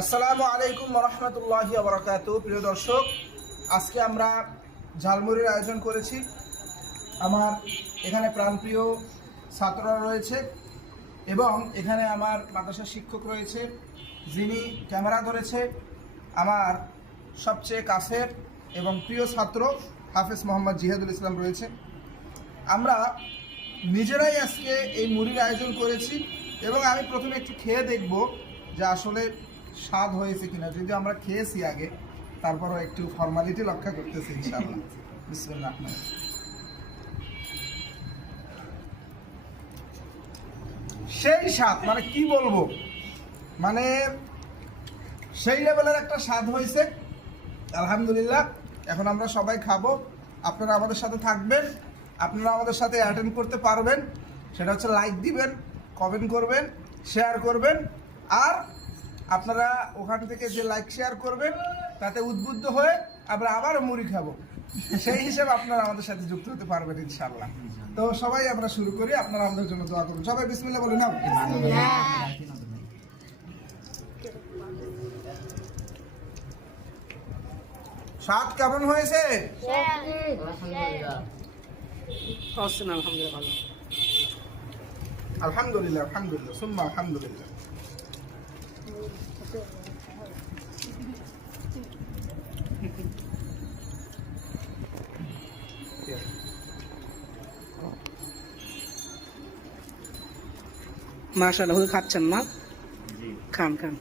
আসসালামু আলাইকুম রহমতুল্লাহ বরকাত প্রিয় দর্শক, আজকে আমরা ঝালমুড়ির আয়োজন করেছি। আমার এখানে প্রাণপ্রিয় ছাত্ররা রয়েছে এবং এখানে আমার মাদ্রাসার শিক্ষক রয়েছে, যিনি ক্যামেরা ধরেছে, আমার সবচেয়ে কাছের এবং প্রিয় ছাত্র হাফেজ মোহাম্মদ জিহাদুল ইসলাম রয়েছে। আমরা নিজেরাই আজকে এই মুড়ির আয়োজন করেছি এবং আমি প্রথমে একটু খেয়ে দেখব যে আসলে স্বাদ হয়েছে কিনা, যদিও আমরা খেয়েছি আগে, তারপরও একটু ফর্মালিটি রক্ষা করতেছি, ইনশাআল্লাহ। সেই স্বাদ মানে কি বলব? মানে সেই লেভেলের একটা স্বাদ হয়েছে। আলহামদুলিল্লাহ, এখন আমরা সবাই খাব। আপনারা আমাদের সাথে থাকবেন, আপনারা আমাদের সাথে অ্যাটেন্ড করতে পারবেন। সেটা হচ্ছে লাইক দিবেন কমেন্ট করবেন শেয়ার করবেন। আর আপনারা ওখান থেকে যে লাইক শেয়ার করবেন তাতে উদ্বুদ্ধ হয়ে আমরা আবার মুড়ি খাব। সেই হিসেবে আপনারা আমাদের সাথে যুক্ত হতে পারবেন ইনশাল্লাহ তো সবাই আমরা শুরু করি আপনারা আমাদের জন্য দোয়া করুন। সবাই বিসমিল্লাহ বলে নাও স্বাদ কেমন হয়েছে? আলহামদুলিল্লাহ ভালো আলহামদুলিল্লাহ আলহামদুলিল্লাহ। সুম্মা আলহামদুলিল্লাহ। মাশাআল্লাহ হুজুর খাচ্ছেন না খান খান